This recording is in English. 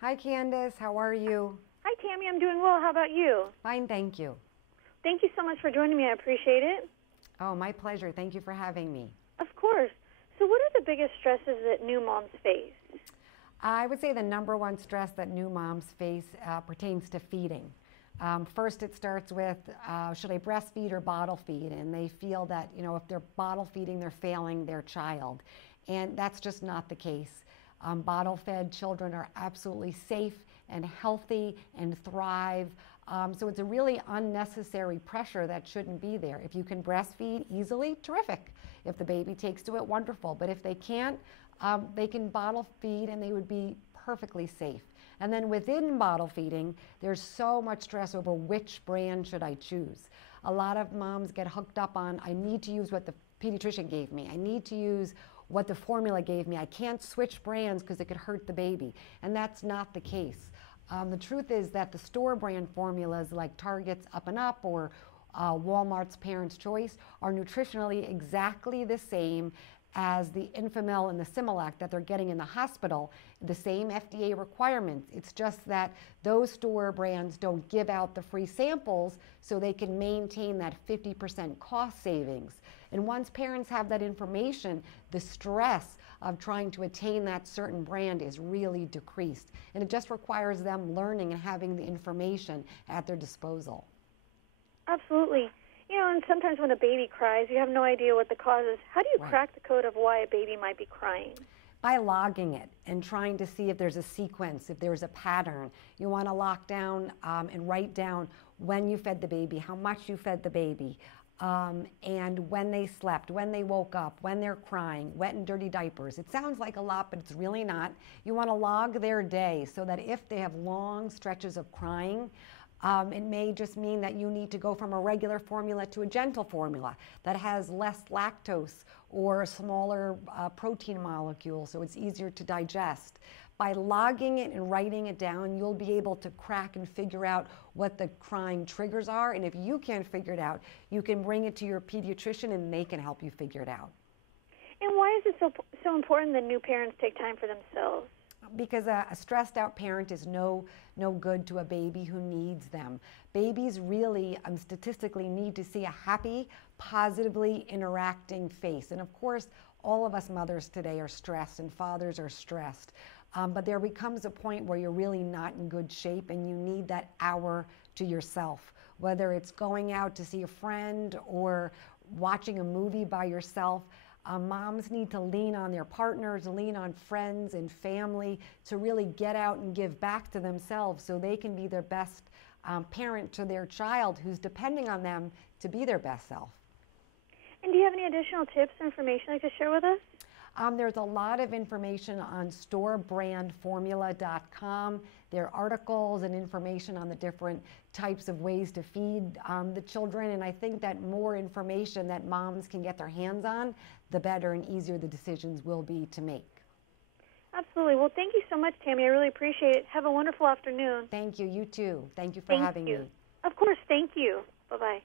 Hi, Candace. How are you? Hi, Tammy. I'm doing well. How about you? Fine, thank you. Thank you so much for joining me. I appreciate it. Oh, my pleasure. Thank you for having me. Of course. So what are the biggest stresses that new moms face? I would say the number one stress that new moms face pertains to feeding. First, it starts with should I breastfeed or bottle feed? And they feel that, if they're bottle feeding, they're failing their child. And that's just not the case. Bottle fed children are absolutely safe and healthy and thrive. So it's a really unnecessary pressure that shouldn't be there. If you can breastfeed easily, terrific. If the baby takes to it, wonderful. But if they can't, they can bottle feed and they would be perfectly safe. And then within bottle feeding, there's so much stress over which brand should I choose. A lot of moms get hooked up on, I need to use what the pediatrician gave me. I need to use what the formula gave me. I can't switch brands because it could hurt the baby. And that's not the case. The truth is that the store brand formulas like Target's Up and Up or Walmart's Parents' Choice are nutritionally exactly the same as the Infamil and the Similac that they're getting in the hospital, the same FDA requirements. It's just that those store brands don't give out the free samples so they can maintain that 50% cost savings. And once parents have that information, the stress of trying to attain that certain brand is really decreased. And it just requires them learning and having the information at their disposal. Absolutely. And sometimes when a baby cries, you have no idea what the cause is. How do you crack the code of why a baby might be crying? By logging it and trying to see if there's a sequence, if there's a pattern. You want to lock down and write down when you fed the baby, how much you fed the baby, and when they slept, when they woke up, when they're crying, wet and dirty diapers. It sounds like a lot, but it's really not. You want to log their day so that if they have long stretches of crying, it may just mean that you need to go from a regular formula to a gentle formula that has less lactose or a smaller protein molecule, so it's easier to digest. By logging it and writing it down, you'll be able to crack and figure out what the crying triggers are. And if you can't figure it out, you can bring it to your pediatrician and they can help you figure it out. And why is it so important that new parents take time for themselves? Because a stressed out parent is no good to a baby who needs them. Babies really, statistically, need to see a happy, positively interacting face. And of course, all of us mothers today are stressed and fathers are stressed. But there becomes a point where you're really not in good shape and you need that hour to yourself, whether it's going out to see a friend or watching a movie by yourself. Moms need to lean on their partners, lean on friends and family to really get out and give back to themselves so they can be their best parent to their child who's depending on them to be their best self. And do you have any additional tips or information you'd like to share with us? There's a lot of information on storebrandformula.com. There are articles and information on the different types of ways to feed the children. And I think that more information that moms can get their hands on, the better and easier the decisions will be to make. Absolutely. Well, thank you so much, Tammy. I really appreciate it. Have a wonderful afternoon. Thank you. You too. Thank you for having me. Of course. Thank you. Bye-bye.